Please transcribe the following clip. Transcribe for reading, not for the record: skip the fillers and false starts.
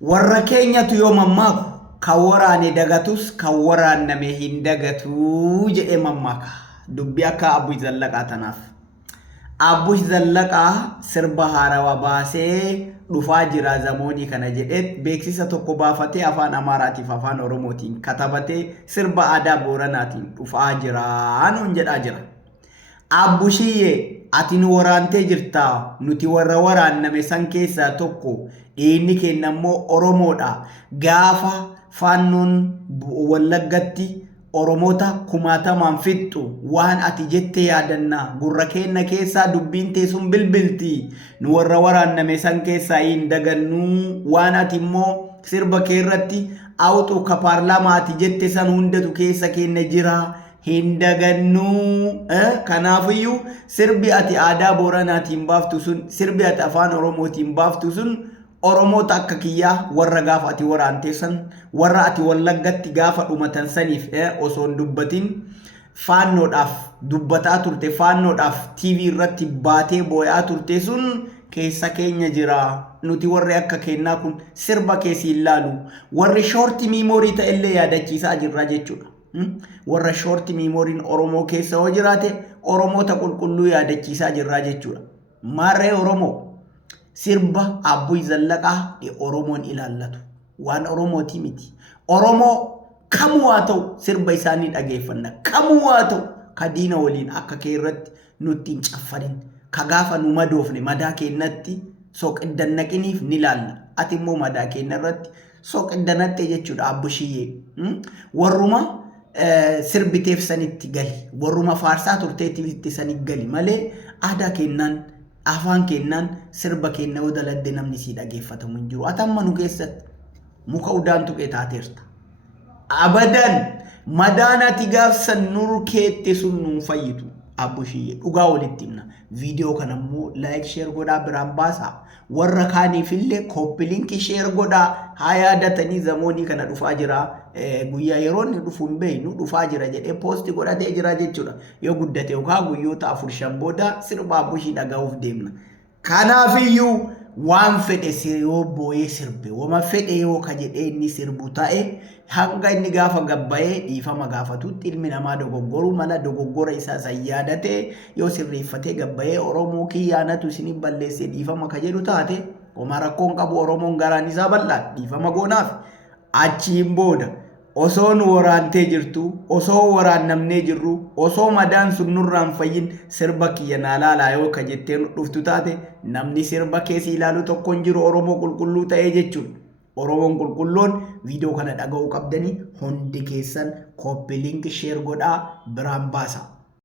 warra keenyatu yoo mammaaku kan waraane dagatus kan waraanname hin dagatu jedhee mammaaka. Dubbii akka Abbush Zallaqaa tanaaf. Abbush Zallaqaa sirba haarawaa baasee dhufaa jira zamoonii kana jedhee beeksisa tokko baafatee afaan Amaaraatiif afaan Oromootiin katabatee sirba aadaa Booranaatiin dhufaa jira nuun jedhaa jira. Abbushiyye ati nu waraantee jirta nuti warra waraanname san keessaa tokko dhiinni keenya immoo Oromoodha. Gaafa faannoon Wallaggatti Oromoota kumaatamaan fixxu waan ati jettee yaadanna gurra keenya keessaa dubbiin teessuun bilbilti nu warra waraanname san keessaa hin dagannu waan ati immoo sirba keerratti awxu ka paarlaamaa ati jette san hundatu keessa keenya jira hin dagannu. Kanaafiyyuu sirbi ati aadaa Booranaatiin baaftu sun sirbi ati afaan Oromootiin baaftu sun Oromoota akka kiyyaa warra gaafa ati waraantee san warra ati Wallaggatti gaafa dhumatan saniif osoon dubbatin faannoodhaaf dubbataa turte faannoodhaaf TV irratti baatee boo'aa turte sun keessa keenya jira. Nuti warri akka kennaa kun sirba keessi ilaalu warri shorti memorii ta'ellee yaadachiisaa jirra jechuudha. Warra shorti memoriin Oromoo keessa hoo jiraate Oromoota qulqulluu yaadachiisaa jirra jechuudha. Maarree Oromoo sirba Abbush Zallaqaa Oromoon ilaallatu waan Oromooti miti. Oromoo kamuu haa ta'u sirba isaanii dhageeffanna. Kamuu haa ta'u ka diina waliin akka kee irratti nutti hin caffarin. Ka gaafa nu madoofne madaa keenyatti soqiddannaqiniif ni laalla. Ati immoo madaa keenya irratti soqiddanatte jechuudha Abbushiyye. Warruma sirbiteef sanitti gali. Warruma faarsaa turteetiif sanitti gali malee aadaa keenyaan afaan keenyaan sirba keenya yoo daladde namni si dhageeffatamu hin jiru. Atamma nu keessatti muka udaan tuqee taateerta. Abadan madaan ati gaafsan nur keette sun nuun fayyitu. Abbushiyye dhugaa walitti himna. Viidiyoo kana immoo like share godhaa biraan baasaa. Warra kaaniifillee kooppi linkii share godhaa. Haa yaadatanii zamoonii kana dhufaa jira. Guyyaa yeroo inni dhufu hin beeknu dhufaa jira jedhee poosti godhatee jira jechuudha. Yoo guddate yookaan guyyoota 4-5 booda sirba Abbushii dhagahuuf deemna. Kanaafiyyuu waan fedhe yoo booyee sirbe wama fedhe yoo ka jedhee inni sirbu ta'e hanga inni gaafa gabbayee dhiifama gaafatutti ilmi namaa dogoggoruu mala dogoggora isaa san yaadate yoo sirreeffatee gabbayee Oromoo kiyyaanatu isin balleessee dhiifama ka jedhu taate oma rakkoon qabu Oromoon garaan isaa bal'aa dhiifama goonaaf. Achiin booda osoo nu waraantee jirtu osoo waraannamnee jirru osoo madaan sun nurraan fayyin sirba kiyya naa laalaa yoo ka jettee dhuftu taate namni sirba keessi ilaalu tokko hin jiru Oromoo qulqulluu ta'ee jechuudha. Oromoon qulqulloon viidiyoo kana dhaga'uu qabdanii hundi keessan kooppi linkii share godhaa biraan baasaa.